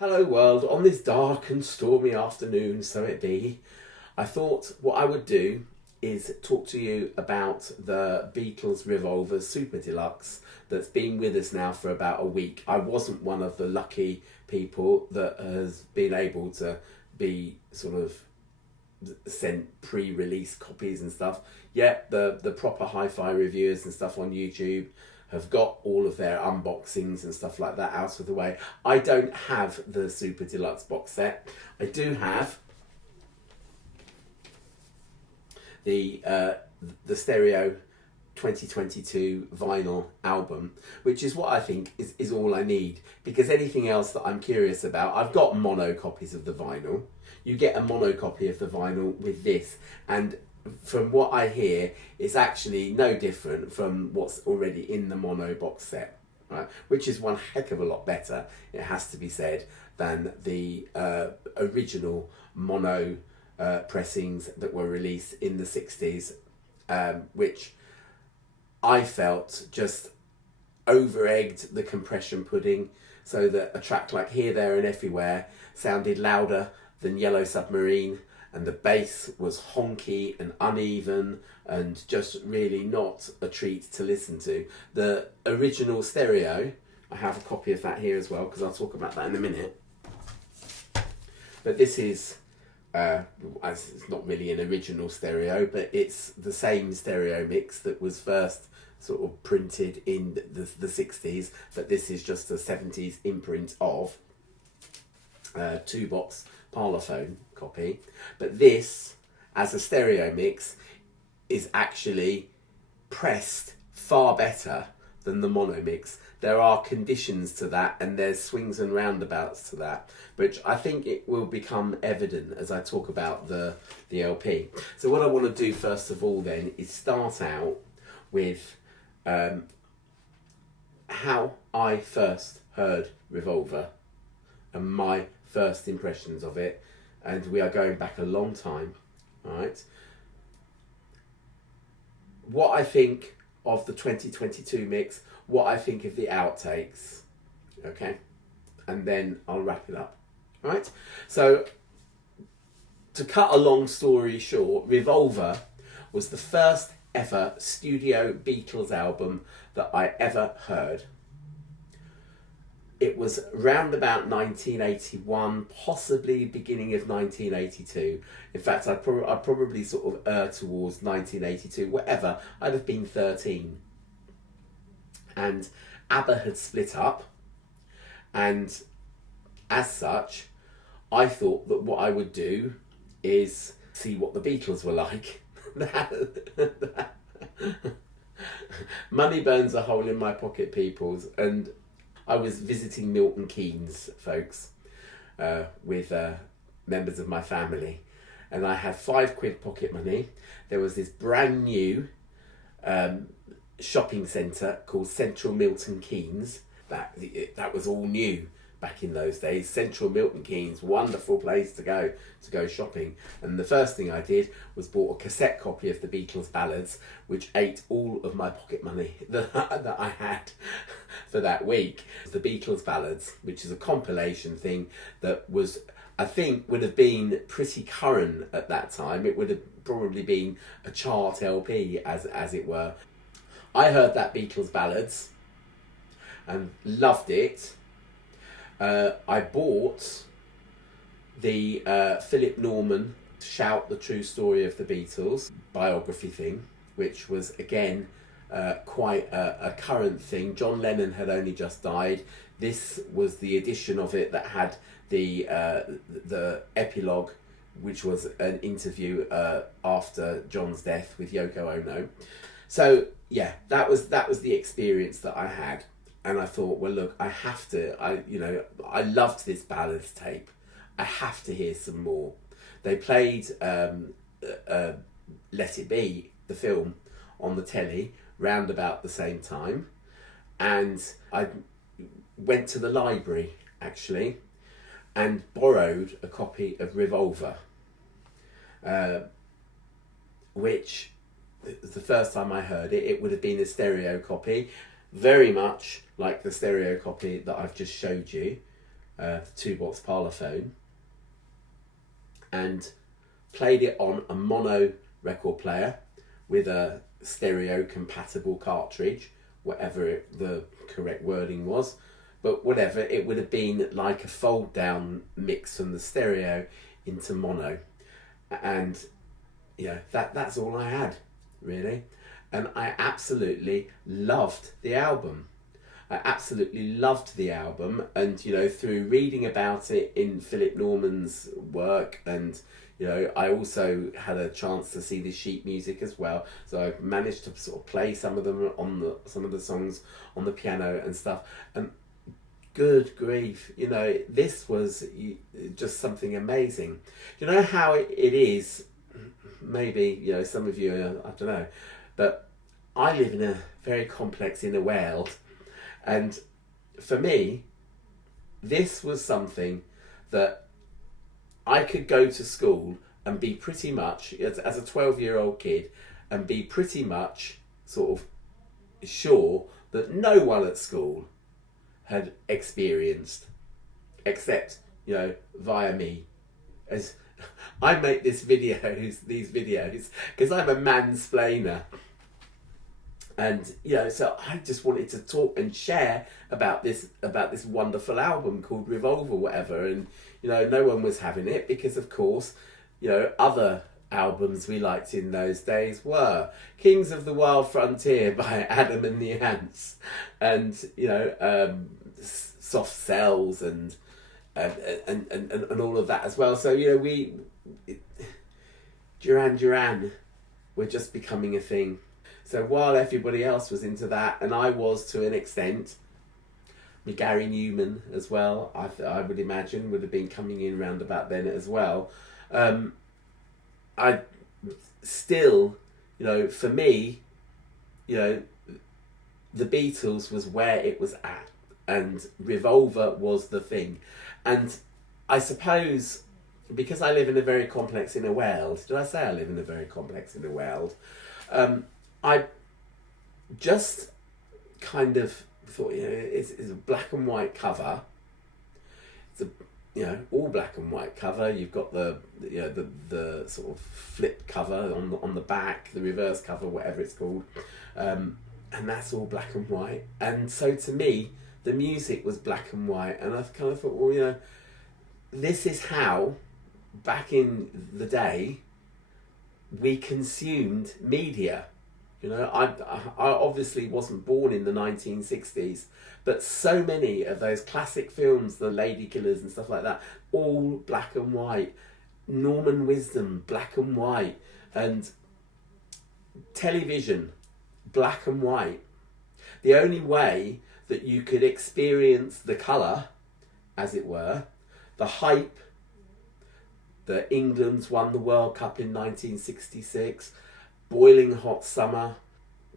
Hello world, on this dark and stormy afternoon, so it be, I thought what I would do is talk to you about the Beatles Revolver Super-Deluxe that's been with us now for about a week. I wasn't one of the lucky people that has been able to be sort of sent pre-release copies and stuff. Yeah, the proper hi-fi reviewers and stuff on YouTube have got all of their unboxings and stuff like that out of the way. I don't have the Super-Deluxe box set. I do have the stereo 2022 vinyl album, which is what I think is all I need, because anything else that I'm curious about, I've got mono copies of the vinyl. You get a mono copy of the vinyl with this, and from what I hear, it's actually no different from what's already in the mono box set, right? Which is one heck of a lot better, it has to be said, than the original mono pressings that were released in the 60s, which I felt just over-egged the compression pudding, so that a track like Here, There and Everywhere sounded louder than Yellow Submarine, and the bass was honky and uneven and just really not a treat to listen to. The original stereo, I have a copy of that here as well, because I'll talk about that in a minute. But this is, it's not really an original stereo, but it's the same stereo mix that was first sort of printed in the 60s, but this is just a 70s imprint of two-box Parlophone copy. But this, as a stereo mix, is actually pressed far better than the mono mix. There are conditions to that, and there's swings and roundabouts to that, which I think it will become evident as I talk about the LP. So what I want to do first of all then is start out with how I first heard Revolver and my first impressions of it, and we are going back a long time, right? What I think of the 2022 mix, what I think of the outtakes, okay? And then I'll wrap it up, right? So, to cut a long story short, Revolver was the first ever studio Beatles album that I ever heard. It was round about 1981, possibly beginning of 1982. In fact, I'd probably sort of err towards 1982, whatever. I'd have been 13. And ABBA had split up, and as such, I thought that what I would do is see what the Beatles were like. Money burns a hole in my pocket, peoples, and I was visiting Milton Keynes, folks, with members of my family, and I had £5 pocket money. There was this brand new shopping centre called Central Milton Keynes. That was all new back in those days. Central Milton Keynes, wonderful place to go shopping. And the first thing I did was bought a cassette copy of the Beatles ballads, which ate all of my pocket money that I had for that week. The Beatles ballads, which is a compilation thing that was, I think, would have been pretty current at that time. It would have probably been a chart LP, as it were. I heard that Beatles ballads and loved it. I bought the Philip Norman Shout the True Story of the Beatles biography thing, which was again quite a current thing. John Lennon had only just died. This was the edition of it that had the epilogue, which was an interview after John's death with Yoko Ono. So yeah, that was the experience that I had. And I thought, well, look, I loved this ballads tape. I have to hear some more. They played Let It Be, the film, on the telly round about the same time. And I went to the library, actually, and borrowed a copy of Revolver, which was the first time I heard it. It would have been a stereo copy, very much like the stereo copy that I've just showed you. the 2-box parlophone, and played it on a mono record player with a stereo compatible cartridge, whatever the correct wording was, but whatever, it would have been like a fold down mix from the stereo into mono. And that's all I had, really. And I absolutely loved the album. And through reading about it in Philip Norman's work, and I also had a chance to see the sheet music as well, so I managed to sort of play some of the songs on the piano and stuff. And good grief, this was just something amazing. You know how it is, maybe some of you, I don't know, but I live in a very complex inner world. And for me, this was something that I could go to school and be pretty much, as a 12-year-old kid, and be pretty much sort of sure that no one at school had experienced, except, via me. As I make these videos because I'm a mansplainer. And so I just wanted to talk and share about this wonderful album called Revolver, whatever. And no one was having it because, of course, other albums we liked in those days were Kings of the Wild Frontier by Adam and the Ants, and Soft Cells and all of that as well. So Duran were just becoming a thing. So while everybody else was into that, and I was to an extent, Gary Newman as well, I would imagine, would have been coming in around about then as well. I still, for me, the Beatles was where it was at, and Revolver was the thing. And I suppose, because I live in a very complex inner world, did I say I live in a very complex inner world? I just kind of thought, it's a black and white cover. It's a all black and white cover. You've got the sort of flip cover on the back, the reverse cover, whatever it's called, and that's all black and white. And so to me, the music was black and white, and I kind of thought, well, this is how back in the day we consumed media. I obviously wasn't born in the 1960s, but so many of those classic films, the Lady Killers and stuff like that, all black and white. Norman Wisdom, black and white. And television, black and white. The only way that you could experience the colour, as it were, the hype, that England's won the World Cup in 1966, boiling hot summer,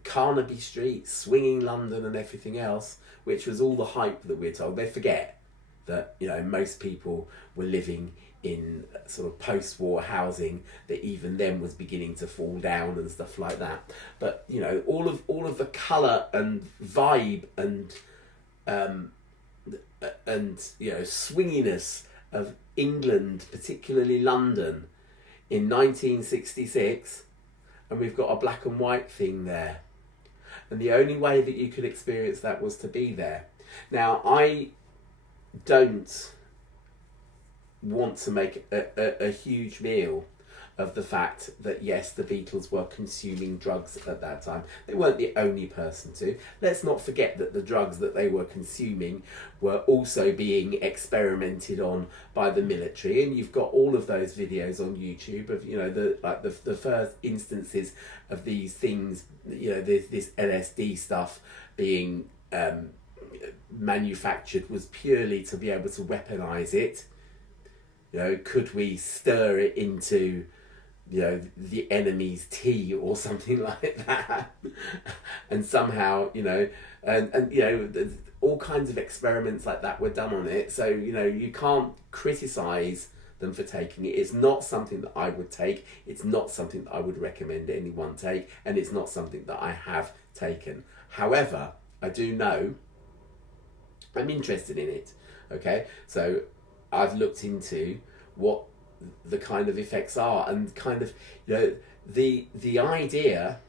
Carnaby Street, swinging London and everything else, which was all the hype that we're told. They forget that, most people were living in sort of post-war housing that even then was beginning to fall down and stuff like that. But, all of the colour and vibe and swinginess of England, particularly London, in 1966, and we've got a black and white thing there. And the only way that you could experience that was to be there. Now, I don't want to make a huge meal of the fact that, yes, the Beatles were consuming drugs at that time. They weren't the only person to. Let's not forget that the drugs that they were consuming were also being experimented on by the military, and you've got all of those videos on YouTube of the first instances of these things, this LSD stuff being manufactured was purely to be able to weaponize it. Could we stir it into the enemy's tea or something like that, and somehow all kinds of experiments like that were done on it. So you can't criticize them for taking it. It's not something that I would take. It's not something that I would recommend anyone take, and it's not something that I have taken. However, I do know I'm interested in it. Okay, so I've looked into what the kind of effects are, and kind of, the idea,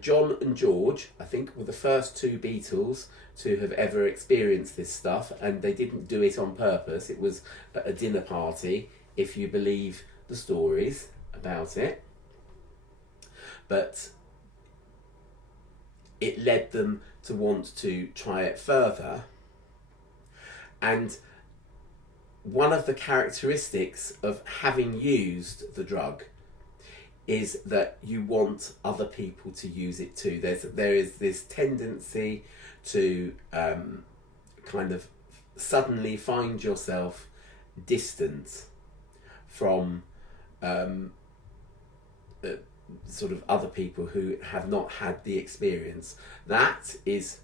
John and George, I think, were the first two Beatles to have ever experienced this stuff, and they didn't do it on purpose. It was at a dinner party, if you believe the stories about it. But it led them to want to try it further. And one of the characteristics of having used the drug is that you want other people to use it too. There is this tendency to kind of suddenly find yourself distant from sort of other people who have not had the experience. That is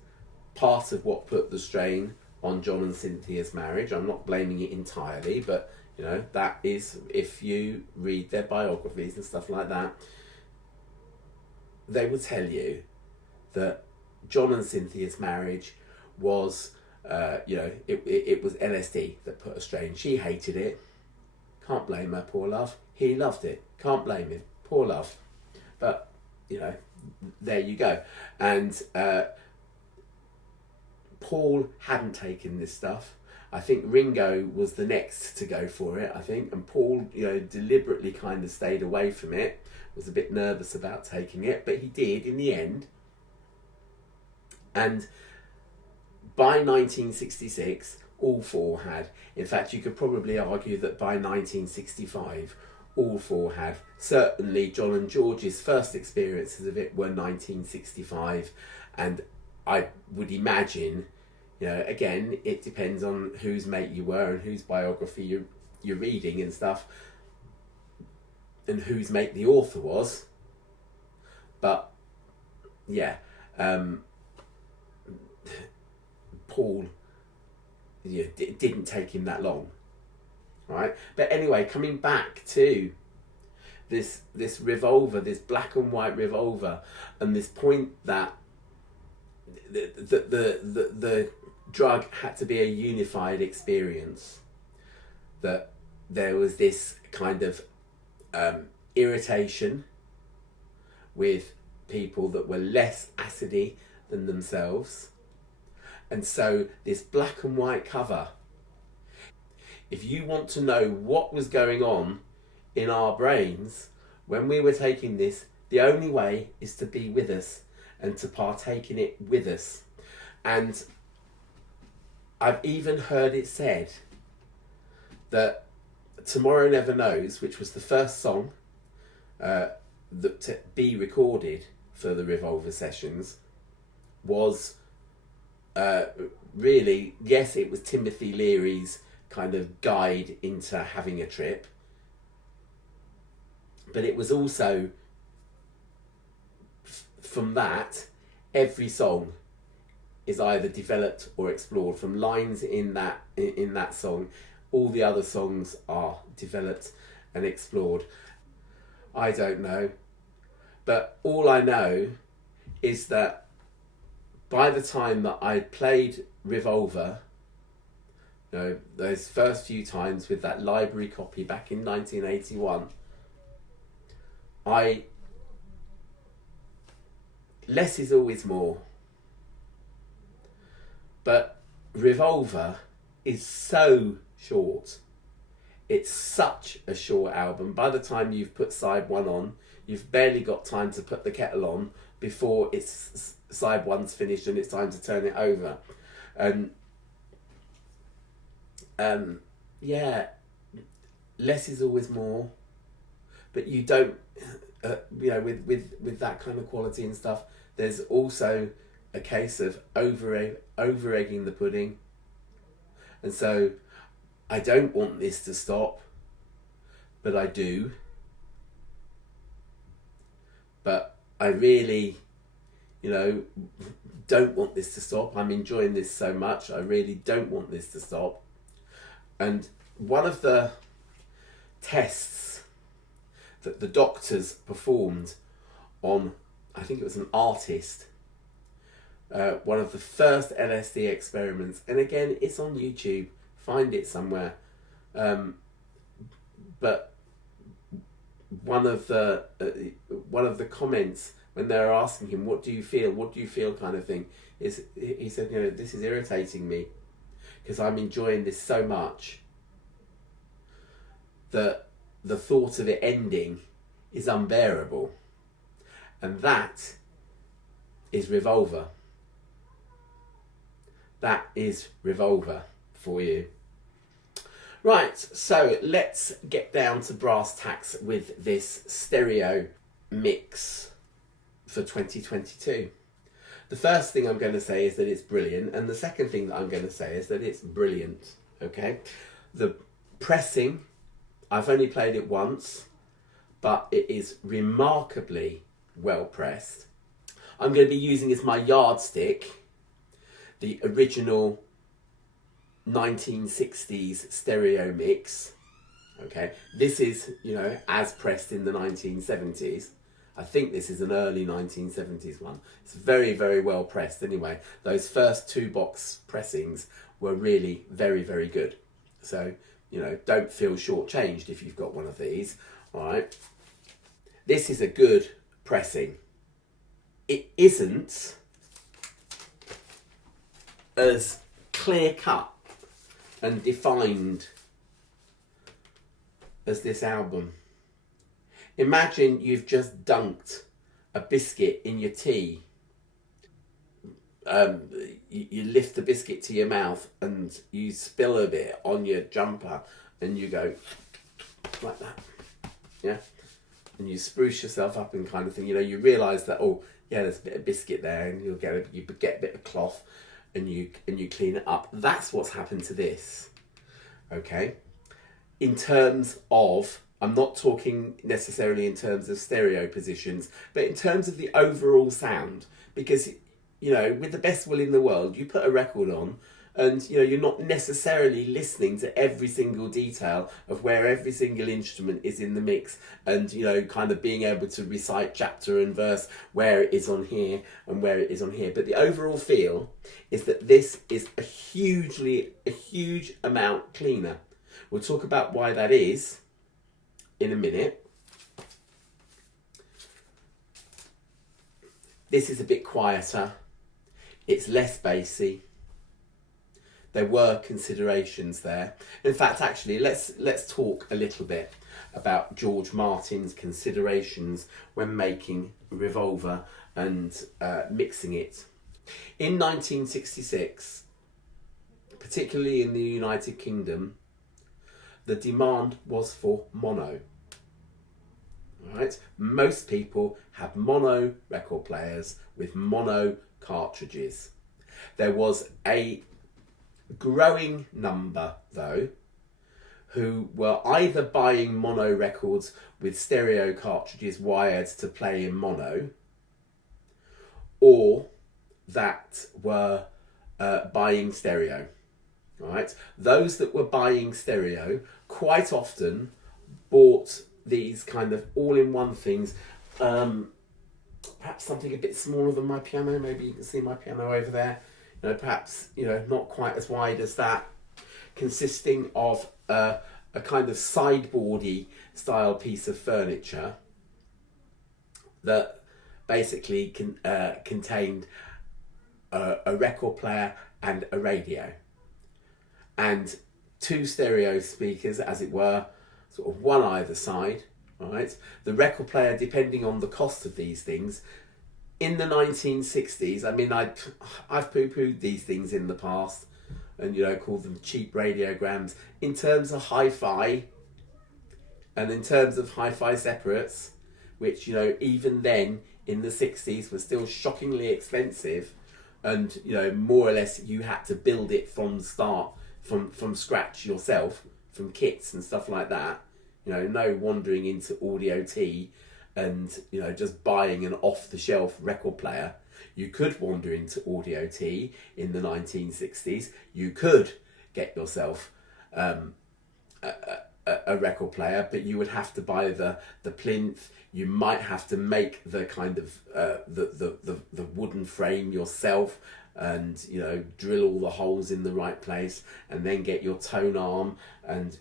part of what put the strain on John and Cynthia's marriage. I'm not blaming it entirely, but that is, if you read their biographies and stuff like that, they will tell you that John and Cynthia's marriage was, it was LSD that put a strain. She hated it. Can't blame her, poor love. He loved it. Can't blame him, poor love. But, there you go. And Paul hadn't taken this stuff. I think Ringo was the next to go for it, I think. And Paul, deliberately kind of stayed away from it. Was a bit nervous about taking it, but he did in the end. And by 1966, all four had. In fact, you could probably argue that by 1965, all four had. Certainly, John and George's first experiences of it were 1965, and I would imagine, again, it depends on whose mate you were and whose biography you're reading and stuff, and whose mate the author was. But yeah, Paul, it didn't take him that long, right? But anyway, coming back to this revolver, this black and white revolver, and this point that the drug had to be a unified experience, that there was this kind of irritation with people that were less acidy than themselves. And so this black and white cover, if you want to know what was going on in our brains when we were taking this, the only way is to be with us and to partake in it with us. And I've even heard it said that Tomorrow Never Knows, which was the first song that to be recorded for the Revolver sessions, was really, yes, it was Timothy Leary's kind of guide into having a trip, but it was also, from that, every song is either developed or explored. From lines in that song, all the other songs are developed and explored. I don't know, but all I know is that by the time that I played Revolver, those first few times with that library copy back in 1981, less is always more. But Revolver is so short. It's such a short album. By the time you've put side one on, you've barely got time to put the kettle on before it's side one's finished and it's time to turn it over. Yeah, less is always more. But you don't, with that kind of quality and stuff, there's also a case of over-egging the pudding. And so I don't want this to stop, but I do. But I really, don't want this to stop. I'm enjoying this so much. I really don't want this to stop. And one of the tests that the doctors performed on, I think it was an artist, one of the first LSD experiments, and again, it's on YouTube, find it somewhere. But one of the comments when they were asking him, "What do you feel? What do you feel?" kind of thing, is he said, "This is irritating me because I'm enjoying this so much that the thought of it ending is unbearable," and that is Revolver. That is Revolver for you. Right, so let's get down to brass tacks with this stereo mix for 2022. The first thing I'm going to say is that it's brilliant, and the second thing that I'm going to say is that it's brilliant, okay? The pressing, I've only played it once, but it is remarkably well pressed. I'm going to be using as my yardstick the original 1960s stereo mix. Okay, this is, as pressed in the 1970s. I think this is an early 1970s one. It's very, very well pressed anyway. Those first 2-box pressings were really very, very good. So, don't feel shortchanged if you've got one of these. All right. This is a good pressing. It isn't as clear cut and defined as this album. Imagine you've just dunked a biscuit in your tea. You lift the biscuit to your mouth and you spill a bit on your jumper and you go like that. Yeah? And you spruce yourself up and kind of thing. You realise that, there's a bit of biscuit there, and you get a bit of cloth and you clean it up. That's what's happened to this. Okay? In terms of, I'm not talking necessarily in terms of stereo positions, but in terms of the overall sound, because, with the best will in the world, you put a record on and, you're not necessarily listening to every single detail of where every single instrument is in the mix and, kind of being able to recite chapter and verse where it is on here and where it is on here. But the overall feel is that this is a huge amount cleaner. We'll talk about why that is in a minute. This is a bit quieter. It's less bassy. There were considerations there. In fact, actually, let's talk a little bit about George Martin's considerations when making Revolver and mixing it. In 1966, particularly in the United Kingdom, the demand was for mono. Right? Most people had mono record players with mono cartridges. There was a growing number, though, who were either buying mono records with stereo cartridges wired to play in mono, or that were buying stereo. Right? Those that were buying stereo quite often bought these kind of all-in-one things. Perhaps something a bit smaller than my piano. Maybe you can see my piano over there. Perhaps not quite as wide as that, consisting of a kind of sideboardy style piece of furniture that basically contained a record player and a radio, and 2 stereo speakers, as it were, sort of one either side. Right, the record player, depending on the cost of these things. In the 1960s, I mean, I've poo-pooed these things in the past and, called them cheap radiograms. In terms of hi-fi and in terms of hi-fi separates, which, even then in the 60s were still shockingly expensive, and, more or less you had to build it from the start, from scratch yourself, from kits and stuff like that. No wandering into Audio T and just buying an off-the-shelf record player. You could wander into Audio T in the 1960s. You could get yourself a record player, but you would have to buy the plinth. You might have to make the kind of the wooden frame yourself. and drill all the holes in the right place, and then get your tone arm and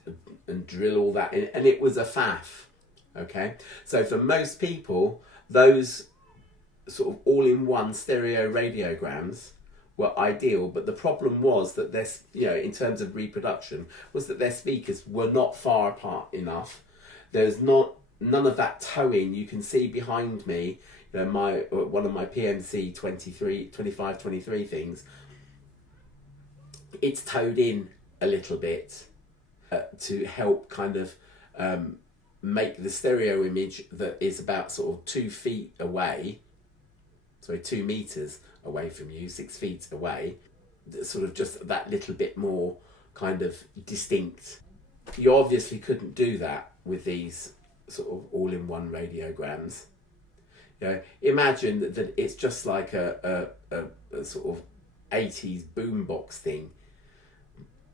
drill all that in, and it was a faff. Okay, so for most people, those sort of all-in-one stereo radiograms were ideal, but the problem was that in terms of reproduction, was that their speakers were not far apart enough. There's none of that towing. You can see behind me, one of my PMC 2523 things. It's towed in a little bit to help kind of make the stereo image that is about sort of 2 feet away. Sorry, 2 meters away from you, 6 feet away, sort of just that little bit more kind of distinct. You obviously couldn't do that with these sort of all-in-one radiograms. Imagine that it's just like a sort of 80s boombox thing,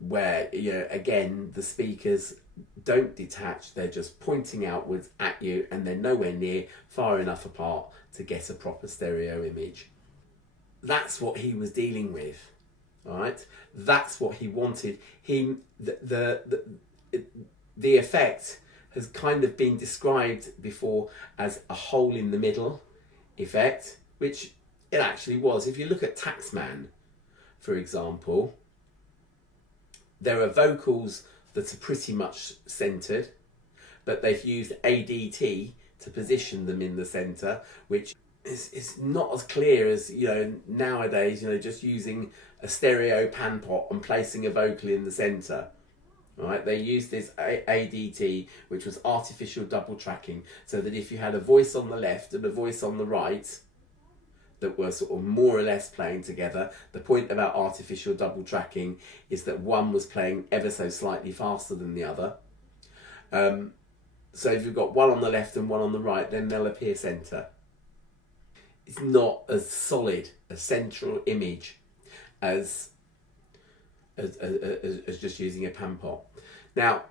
where again the speakers don't detach, they're just pointing outwards at you, and they're nowhere near far enough apart to get a proper stereo image. That's what he was dealing with, all right? That's what he wanted. The effect has kind of been described before as a hole in the middle effect, which it actually was. If you look at Taxman, for example, there are vocals that are pretty much centred, but they've used ADT to position them in the centre, which is not as clear as nowadays. Just using a stereo pan pot and placing a vocal in the centre. Right? They used this ADT, which was artificial double tracking, so that if you had a voice on the left and a voice on the right that were sort of more or less playing together, the point about artificial double tracking is that one was playing ever so slightly faster than the other. So if you've got one on the left and one on the right, then they'll appear centre. It's not as solid a central image as just using a pan pot. Now,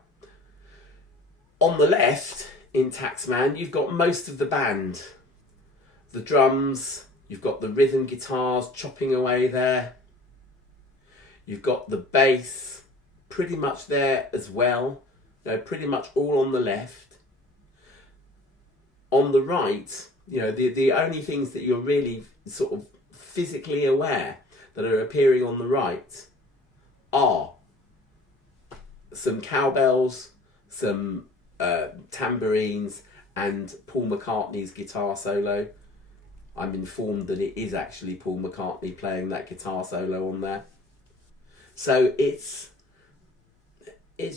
on the left in Taxman, you've got most of the band, the drums. You've got the rhythm guitars chopping away there. You've got the bass pretty much there as well. Pretty much all on the left. On the right, the only things that you're really sort of physically aware that are appearing on the right are some cowbells, some tambourines, and Paul McCartney's guitar solo. I'm informed that it is actually Paul McCartney playing that guitar solo on there. So it's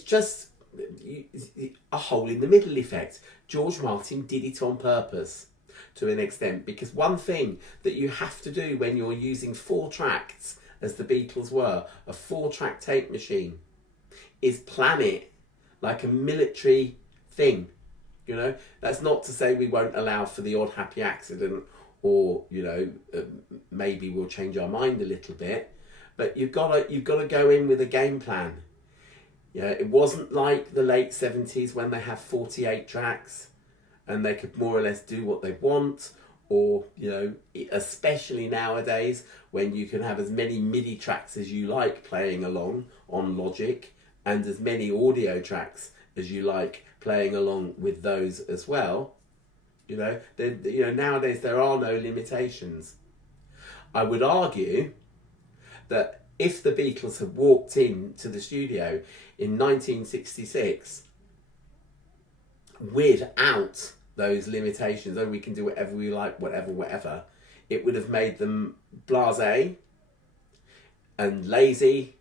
just a hole in the middle effect. George Martin did it on purpose to an extent, because one thing that you have to do when you're using 4 tracks, as the Beatles were, a 4-track tape machine, is plan it like a military thing. That's not to say we won't allow for the odd happy accident, or maybe we'll change our mind a little bit, but you've got to go in with a game plan. It wasn't like the late 70s when they have 48 tracks and they could more or less do what they want, or especially nowadays when you can have as many MIDI tracks as you like playing along on Logic, and as many audio tracks as you like playing along with those as well. Nowadays there are no limitations. I would argue that if the Beatles had walked into the studio in 1966 without those limitations, we can do whatever we like, whatever, it would have made them blasé and lazy,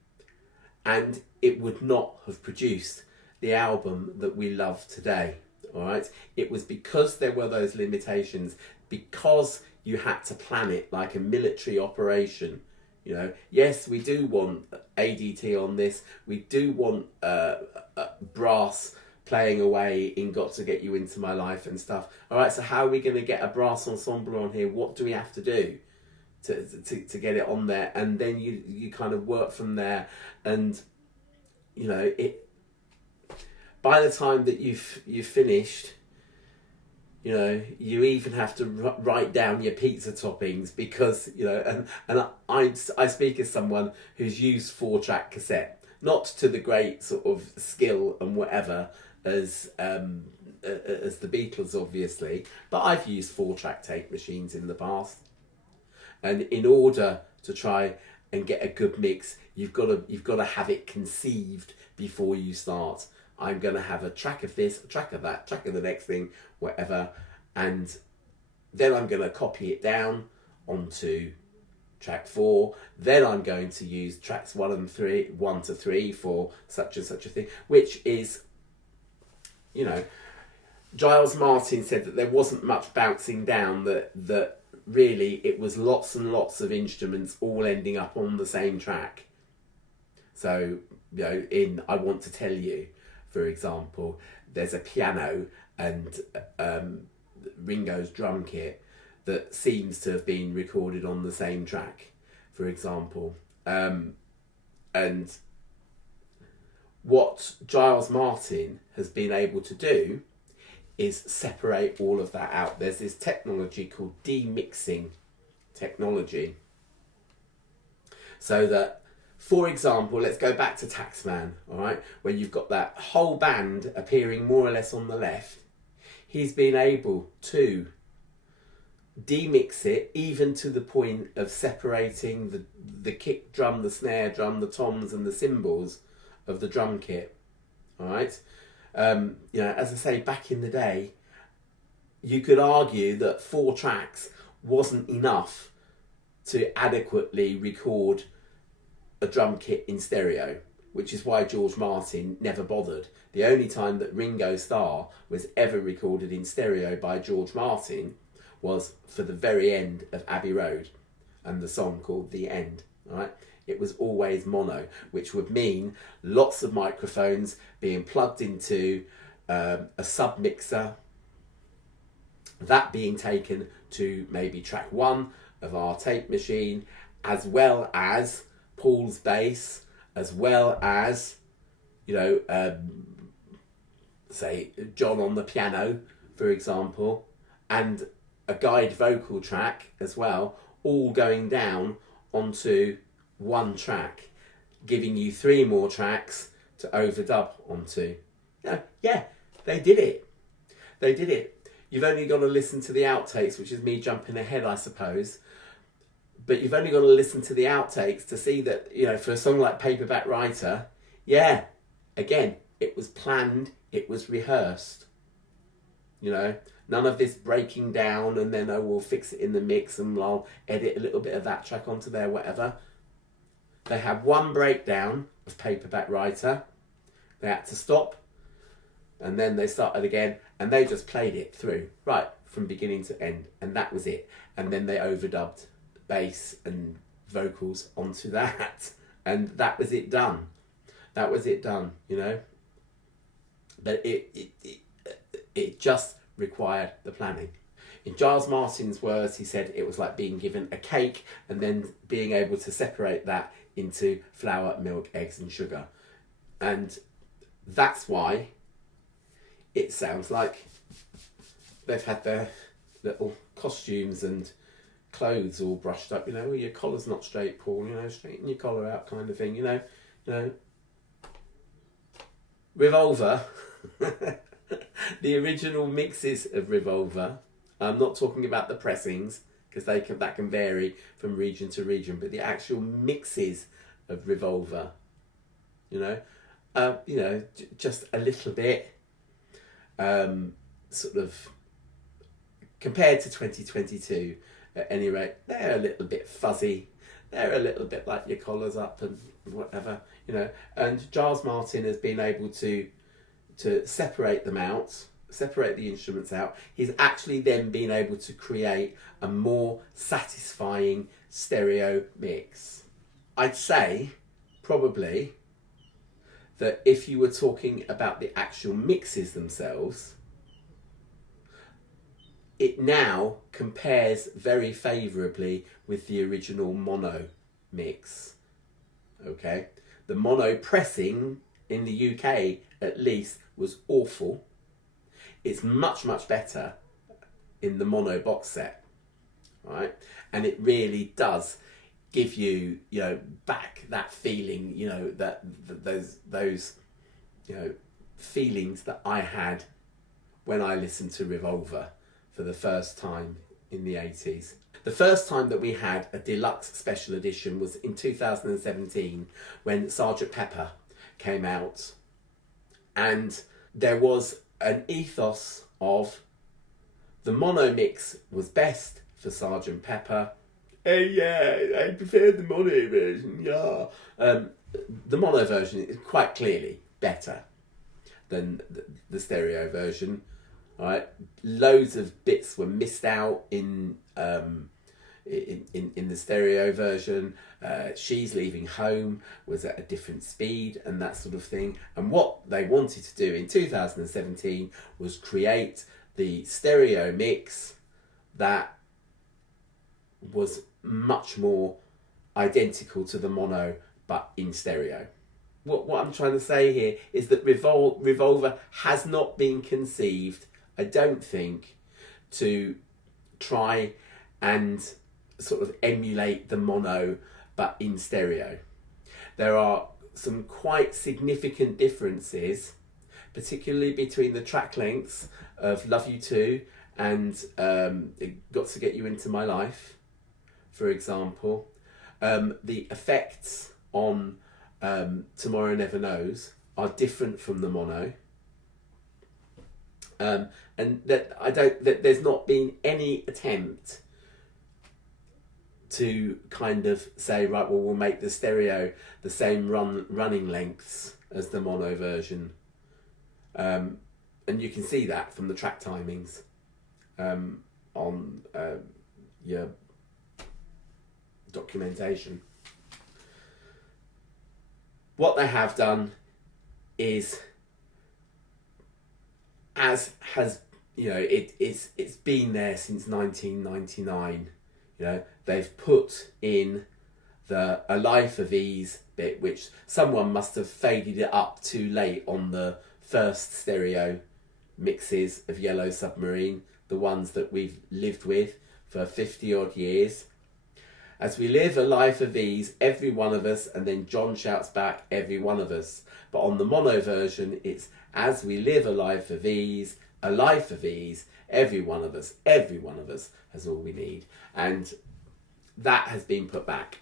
and it would not have produced the album that we love today. All right, it was because there were those limitations, because you had to plan it like a military operation. Yes, we do want ADT on this. We do want brass playing away in "Got to Get You Into My Life" and stuff. All right, so how are we going to get a brass ensemble on here? What do we have to do to get it on there? And then you kind of work from there, and it. By the time that you've finished, You know, you even have to write down your pizza toppings because, you know, and I speak as someone who's used 4-track cassette, not to the great sort of skill and whatever as the Beatles, obviously, but I've used 4-track tape machines in the past. And in order to try and get a good mix, you've got to have it conceived before you start. I'm going to have a track of this, a track of that, track of the next thing, whatever, and then I'm going to copy it down onto track 4. Then I'm going to use tracks 1 to 3 for such and such a thing, which is, you know, Giles Martin said that there wasn't much bouncing down, that really it was lots and lots of instruments all ending up on the same track. So, you know, in I Want to Tell You, for example, there's a piano and Ringo's drum kit that seems to have been recorded on the same track, for example. And what Giles Martin has been able to do is separate all of that out. There's this technology called demixing technology. So that, for example, let's go back to Taxman, all right, where you've got that whole band appearing more or less on the left. He's been able to demix it even to the point of separating the kick drum, the snare drum, the toms and the cymbals of the drum kit, all right? You know, as I say, back in the day, you could argue that 4 tracks wasn't enough to adequately record a drum kit in stereo, which is why George Martin never bothered. The only time that Ringo Starr was ever recorded in stereo by George Martin was for the very end of Abbey Road and the song called The End, right? It was always mono, which would mean lots of microphones being plugged into a sub-mixer, that being taken to maybe track 1 of our tape machine, as well as Paul's bass, as well as, you know, say John on the piano, for example, and a guide vocal track as well, all going down onto 1 track, giving you 3 more tracks to overdub onto. Yeah, they did it. They did it. You've only got to listen to the outtakes, which is me jumping ahead, I suppose. But you've only got to listen to the outtakes to see that, you know, for a song like Paperback Writer, yeah, again, it was planned, it was rehearsed. You know, none of this breaking down and then, oh, we'll fix it in the mix and I'll edit a little bit of that track onto there, whatever. They had 1 breakdown of Paperback Writer. They had to stop, and then they started again, and they just played it through, right, from beginning to end, and that was it. And then they overdubbed bass and vocals onto that, and that was it done. That was it done, you know. But it just required the planning. In Giles Martin's words, he said it was like being given a cake and then being able to separate that into flour, milk, eggs and sugar. And that's why it sounds like they've had their little costumes and clothes all brushed up, you know, your collar's not straight, Paul, you know, straighten your collar out kind of thing, you know. Revolver, the original mixes of Revolver, I'm not talking about the pressings, because that can vary from region to region, but the actual mixes of Revolver, you know, just a little bit, sort of, compared to 2022, at any rate, they're a little bit fuzzy, they're a little bit like your collars up and whatever, you know, and Giles Martin has been able to separate them out, separate the instruments out. He's actually then been able to create a more satisfying stereo mix. I'd say probably that if you were talking about the actual mixes themselves, it now compares very favourably with the original mono mix. Okay, the mono pressing in the UK at least was awful. It's much, much better in the mono box set, right? And it really does give you, you know, back that feeling, you know, those you know, feelings that I had when I listened to Revolver for the first time in the 80s. The first time that we had a deluxe special edition was in 2017 when Sgt. Pepper came out, and there was an ethos of the mono mix was best for Sgt. Pepper. Hey, yeah, I prefer the mono version, yeah. The mono version is quite clearly better than the stereo version. Right, loads of bits were missed out in the stereo version. She's Leaving Home was at a different speed and that sort of thing. And what they wanted to do in 2017 was create the stereo mix that was much more identical to the mono, but in stereo. What I'm trying to say here is that Revolver has not been conceived, I don't think, to try and sort of emulate the mono but in stereo. There are some quite significant differences, particularly between the track lengths of Love You Too and Got to Get You Into My Life, for example. The effects on Tomorrow Never Knows are different from the mono. And that there's not been any attempt to kind of say, right, well, we'll make the stereo the same running lengths as the mono version. And you can see that from the track timings on your documentation. What they have done is, as has, you know, it's been there since 1999. You know, they've put in the A Life of Ease bit, which someone must have faded it up too late on the first stereo mixes of Yellow Submarine, the ones that we've lived with for 50 odd years. As we live a life of ease, every one of us, and then John shouts back, every one of us. But on the mono version, it's as we live a life of ease, every one of us has all we need. And that has been put back.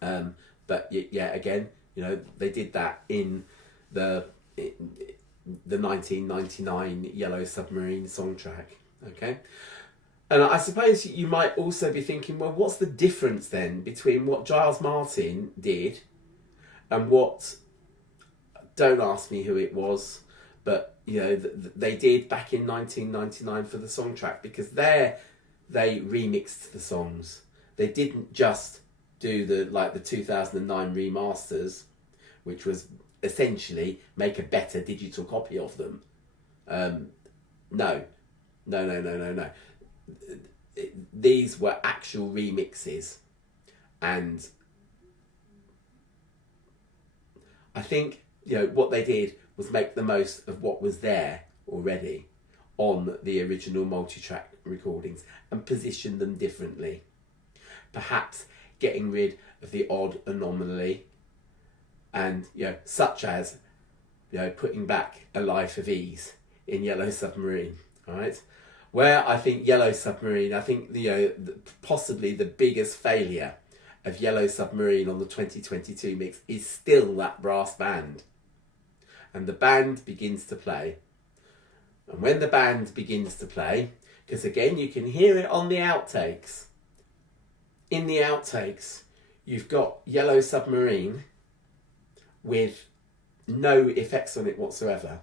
But yeah, again, you know, they did that in the 1999 Yellow Submarine song track, okay? And I suppose you might also be thinking, well, what's the difference then between what Giles Martin did and what, don't ask me who it was, but, you know, they did back in 1999 for the song track, because there they remixed the songs. They didn't just do the 2009 remasters, which was essentially make a better digital copy of them. No. These were actual remixes, and I think, you know, what they did was make the most of what was there already on the original multi-track recordings and position them differently, perhaps getting rid of the odd anomaly, and, you know, such as, you know, putting back A Life of Ease in Yellow Submarine, right? Where I think Yellow Submarine, I think, you know, possibly the biggest failure of Yellow Submarine on the 2022 mix is still that brass band. And the band begins to play. And when the band begins to play, because again, you can hear it on the outtakes. In the outtakes, you've got Yellow Submarine with no effects on it whatsoever.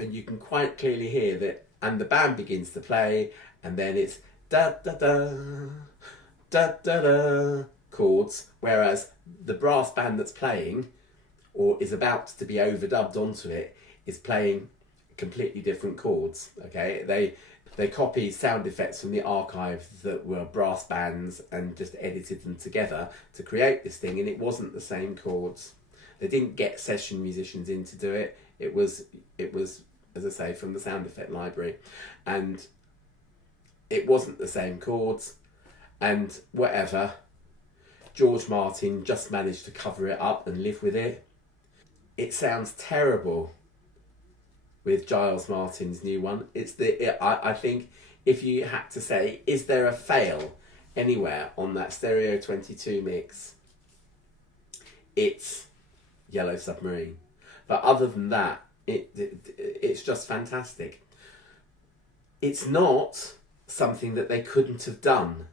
And you can quite clearly hear that. And the band begins to play, and then it's da-da-da, da-da-da chords, whereas the brass band that's playing, or is about to be overdubbed onto it, is playing completely different chords, okay? They copied sound effects from the archive that were brass bands and just edited them together to create this thing, and it wasn't the same chords. They didn't get session musicians in to do it. It was, as I say, from the sound effect library. And it wasn't the same chords, and whatever. George Martin just managed to cover it up and live with it. It sounds terrible with Giles Martin's new one. I think if you had to say, is there a fail anywhere on that Stereo 22 mix, it's Yellow Submarine. But other than that, it's just fantastic. It's not something that they couldn't have done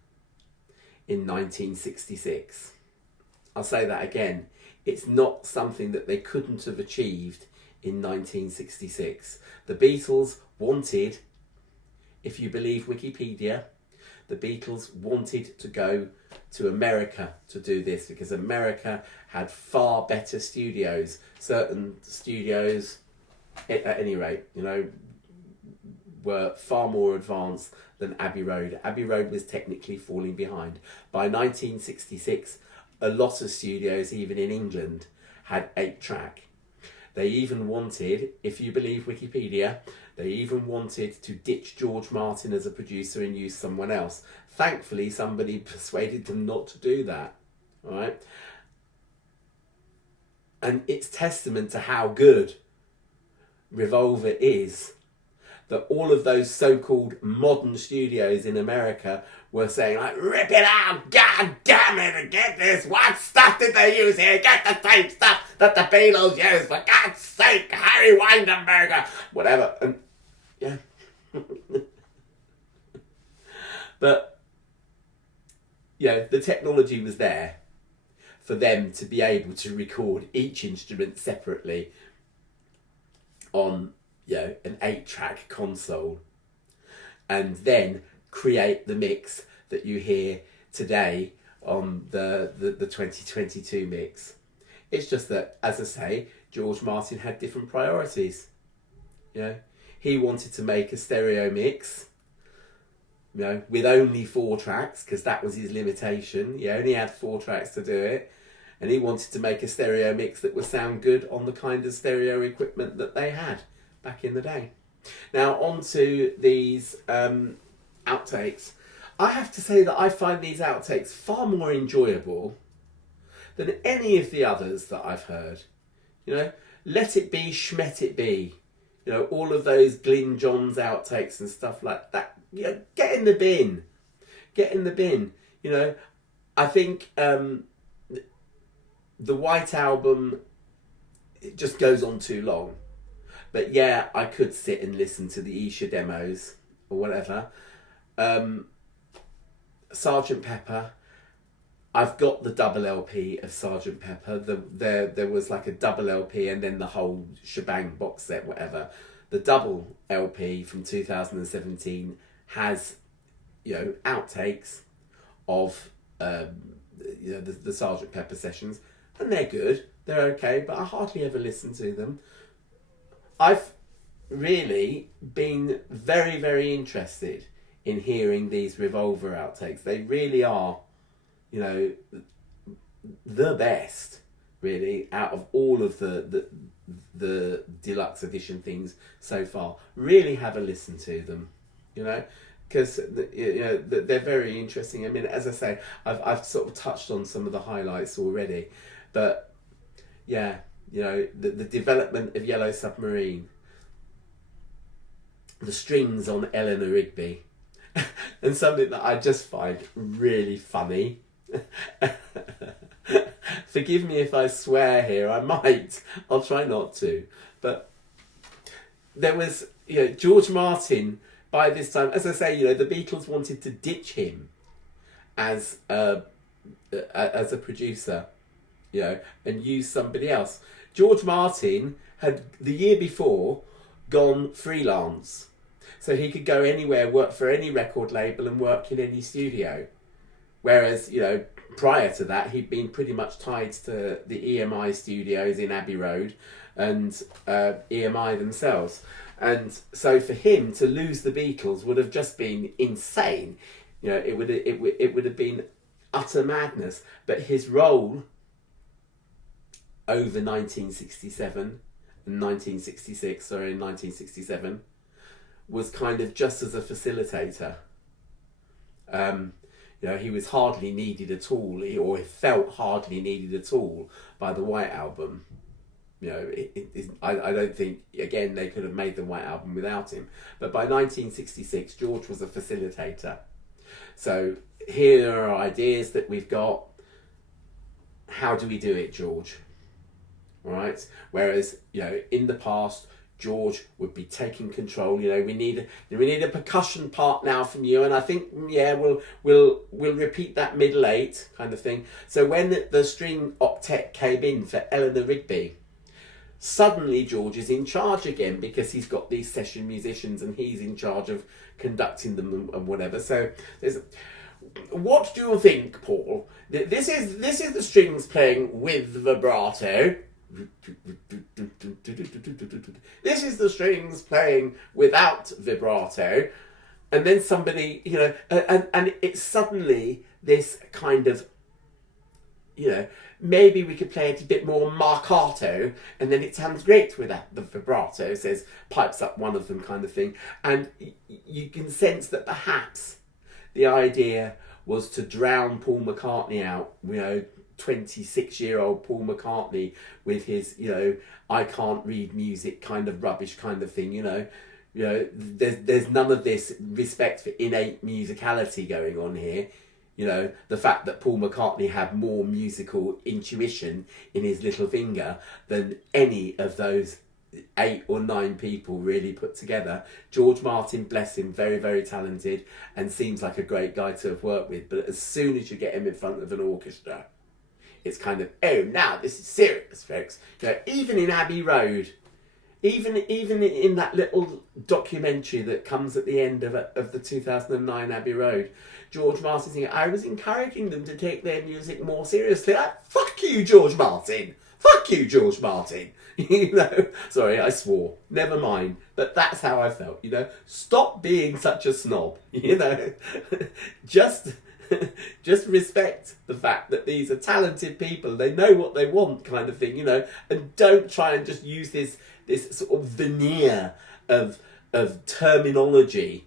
in 1966. I'll say that again. It's not something that they couldn't have achieved in 1966. The Beatles wanted, if you believe Wikipedia, the Beatles wanted to go to America to do this because America had far better studios. Certain studios, at any rate, were far more advanced than Abbey Road. Abbey Road was technically falling behind. By 1966, a lot of studios, even in England, had 8-track. They even wanted, if you believe Wikipedia, they even wanted to ditch George Martin as a producer and use someone else. Thankfully, somebody persuaded them not to do that. All right? And it's testament to how good Revolver is that all of those so-called modern studios in America were saying, like, rip it out, god damn it, and get this, what stuff did they use here? Get the same stuff that the Beatles used, for God's sake, Harry Weinberger, whatever. And yeah. But, the technology was there for them to be able to record each instrument separately on an 8-track console, and then create the mix that you hear today on the 2022 mix. It's just that, as I say, George Martin had different priorities. He wanted to make a stereo mix, with only 4 tracks, because that was his limitation. He only had 4 tracks to do it, and he wanted to make a stereo mix that would sound good on the kind of stereo equipment that they had back in the day. Now, on to these outtakes. I have to say that I find these outtakes far more enjoyable than any of the others that I've heard. Let It Be, Schmet It Be. All of those Glyn Johns outtakes and stuff like that. Get in the bin. Get in the bin. I think the White Album, it just goes on too long. But I could sit and listen to the Isha demos or whatever. Sergeant Pepper, I've got the double LP of Sergeant Pepper. There was like a double LP and then the whole shebang box set, whatever. The double LP from 2017 has, outtakes of the Sergeant Pepper sessions, and they're good. They're okay, but I hardly ever listen to them. I've really been very, very interested in hearing these Revolver outtakes. They really are, the best, really, out of all of the deluxe edition things so far. Really have a listen to them, because they're very interesting. I mean, as I say, I've sort of touched on some of the highlights already, but the development of Yellow Submarine, the strings on Eleanor Rigby, and something that I just find really funny. Forgive me if I swear here, I might. I'll try not to. But there was, George Martin, by this time, as I say, the Beatles wanted to ditch him as a producer, and use somebody else. George Martin had, the year before, gone freelance. So he could go anywhere, work for any record label and work in any studio. Whereas, prior to that, he'd been pretty much tied to the EMI studios in Abbey Road and EMI themselves. And so for him to lose the Beatles would have just been insane. It would have been utter madness. But his role over 1967 and 1967 was kind of just as a facilitator. You know, he was hardly needed at all, or felt hardly needed at all by the White Album. You know, I don't think, again, they could have made the White Album without him. But by 1966, George was a facilitator. So here are ideas that we've got. How do we do it, George? All right. Whereas, you know, in the past, George would be taking control. You know, we need a percussion part now from you, and I think, yeah, we'll repeat that middle eight kind of thing. So when the string octet came in for Eleanor Rigby, suddenly George is in charge again, because he's got these session musicians and he's in charge of conducting them and whatever. So what do you think, Paul? This is the strings playing with vibrato. This is the strings playing without vibrato. And then somebody, you know, and it's suddenly this kind of, you know, maybe we could play it a bit more marcato, and then it sounds great without the vibrato, says, pipes up one of them kind of thing. And you can sense that perhaps the idea was to drown Paul McCartney out, you know, 26-year-old Paul McCartney with his, you know, I can't read music kind of rubbish kind of thing, you know. You know, there's none of this respect for innate musicality going on here. You know, the fact that Paul McCartney had more musical intuition in his little finger than any of those 8 or 9 people really put together. George Martin, bless him, very, very talented and seems like a great guy to have worked with. But as soon as you get him in front of an orchestra, it's kind of, oh, now this is serious, folks. You know, even in Abbey Road, even in that little documentary that comes at the end of the 2009 Abbey Road, George Martin saying, I was encouraging them to take their music more seriously. Fuck you, George Martin. Fuck you, George Martin. You know, sorry, I swore. Never mind. But that's how I felt, you know. Stop being such a snob, you know. Just respect the fact that these are talented people. They know what they want, kind of thing, you know. And don't try and just use this sort of veneer of terminology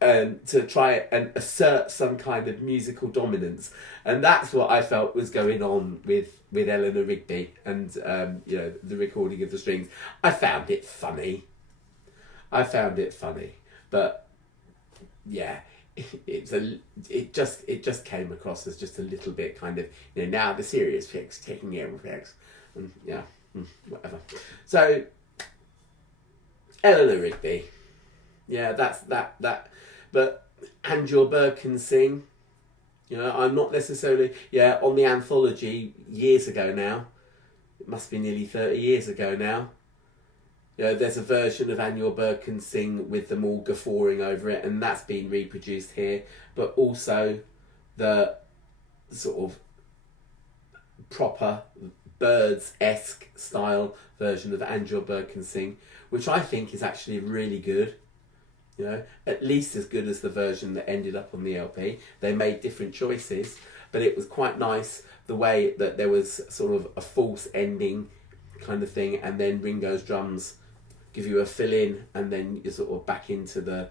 to try and assert some kind of musical dominance. And that's what I felt was going on with Eleanor Rigby and you know, the recording of the strings. I found it funny, but yeah, it just came across as just a little bit kind of, you know, now the serious fix taking effects, and yeah, whatever. So Eleanor Rigby, yeah, that's that. But Angela Berg can sing. You know, I'm not necessarily, yeah, on the anthology years ago now. It must be nearly 30 years ago now. You know, there's a version of Angela Berg can sing with them all guffawing over it, and that's been reproduced here. But also the sort of proper Birds-esque style version of Angela Berg can sing, which I think is actually really good. You know, at least as good as the version that ended up on the LP. They made different choices, but it was quite nice the way that there was sort of a false ending kind of thing, and then Ringo's drums give you a fill in, and then you're sort of back into the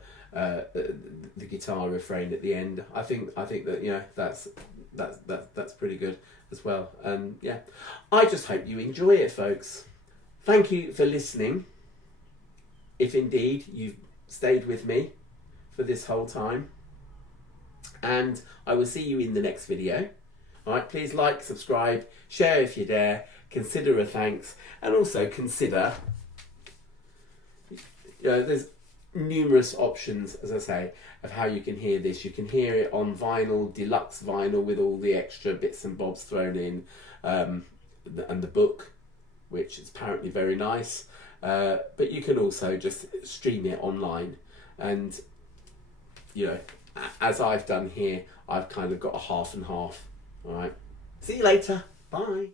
guitar refrain at the end. I think that, you know, that's pretty good as well. And yeah, I just hope you enjoy it, folks. Thank you for listening. If indeed you've stayed with me for this whole time, and I will see you in the next video. All right, please like, subscribe, share if you dare, consider a thanks, and also consider, you know, there's numerous options, as I say, of how you can hear this. You can hear it on vinyl, deluxe vinyl, with all the extra bits and bobs thrown in, and the book, which is apparently very nice. But you can also just stream it online, and, you know, as I've done here, I've kind of got a half and half. All right, see you later. Bye.